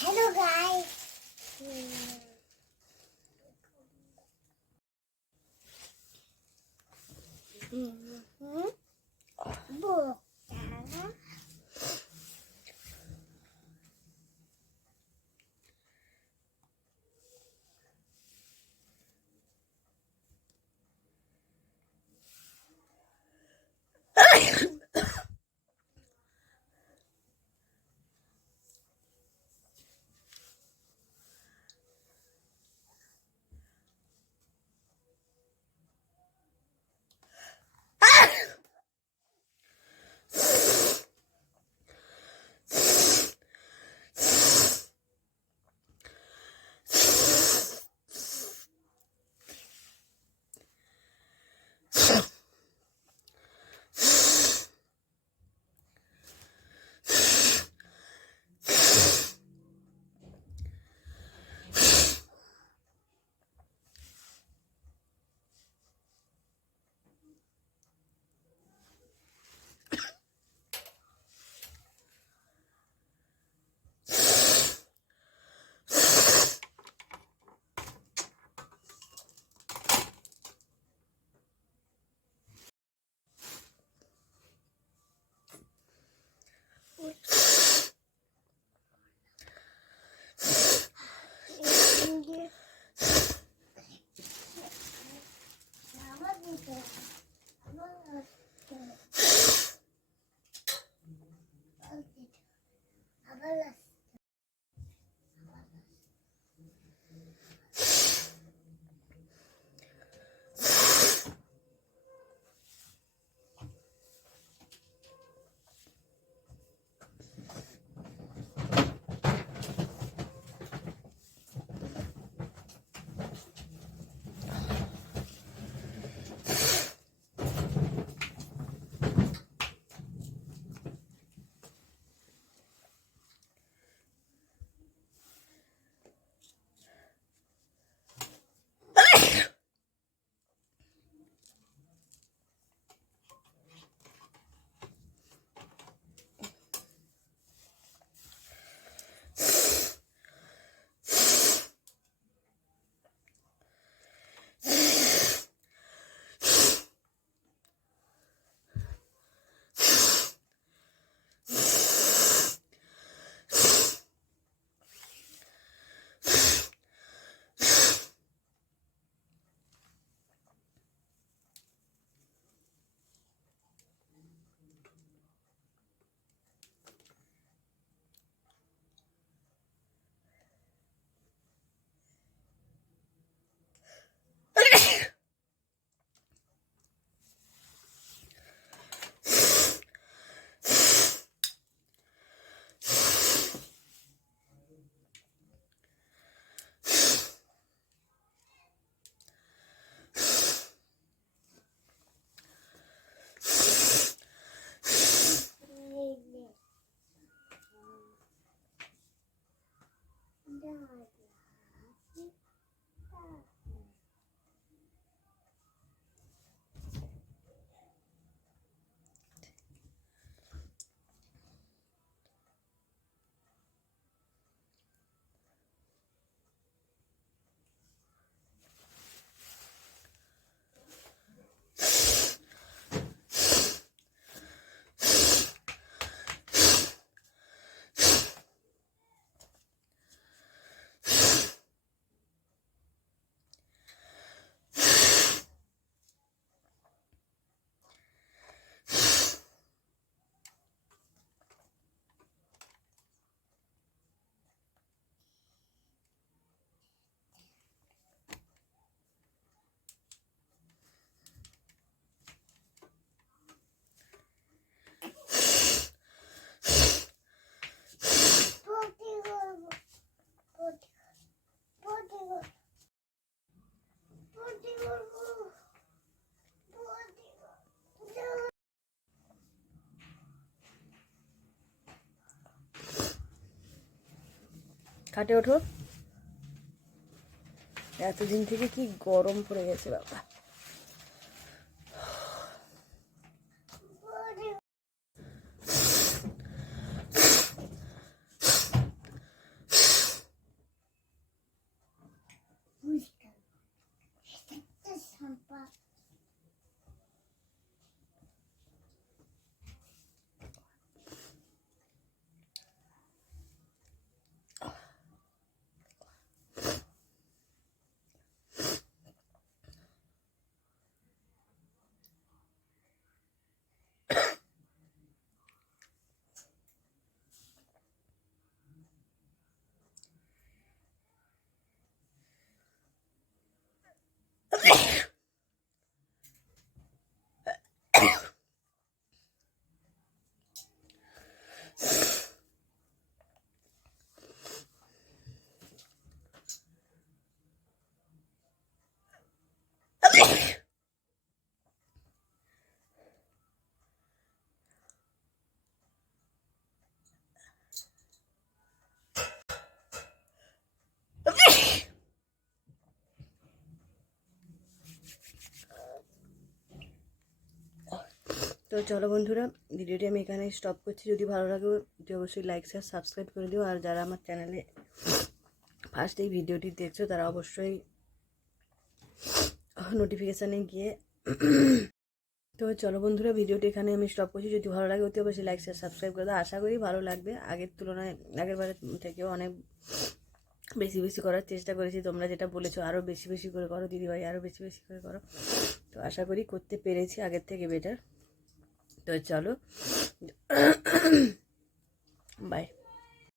Hello guys. Buộc cả. খাটে ওঠো। এতদিন থেকে কি গরম পড়ে গেছে বাবা। তো চলো বন্ধুরা, ভিডিওটি আমি এখানে স্টপ করছি। যদি ভালো লাগে ভিডিও অবশ্যই লাইক শেয়ার সাবস্ক্রাইব করে দিও। আর যারা আমার চ্যানেলে ফার্স্ট এই ভিডিওটি দেখছো তারা অবশ্যই নোটিফিকেশানে গিয়ে তো চলো বন্ধুরা, ভিডিওটি এখানে আমি স্টপ করছি। যদি ভালো লাগে অতি অবশ্যই লাইক শেয়ার সাবস্ক্রাইব করে দাও। আশা করি ভালো লাগবে। আগের তুলনায় আগের বারের থেকেও অনেক বেশি বেশি করার চেষ্টা করেছি। তোমরা যেটা বলেছো আরও বেশি বেশি করে করো দিদিভাই, আরও বেশি বেশি করে করো। তো আশা করি করতে পেরেছি আগের থেকে বেটার। তো চলো, বাই।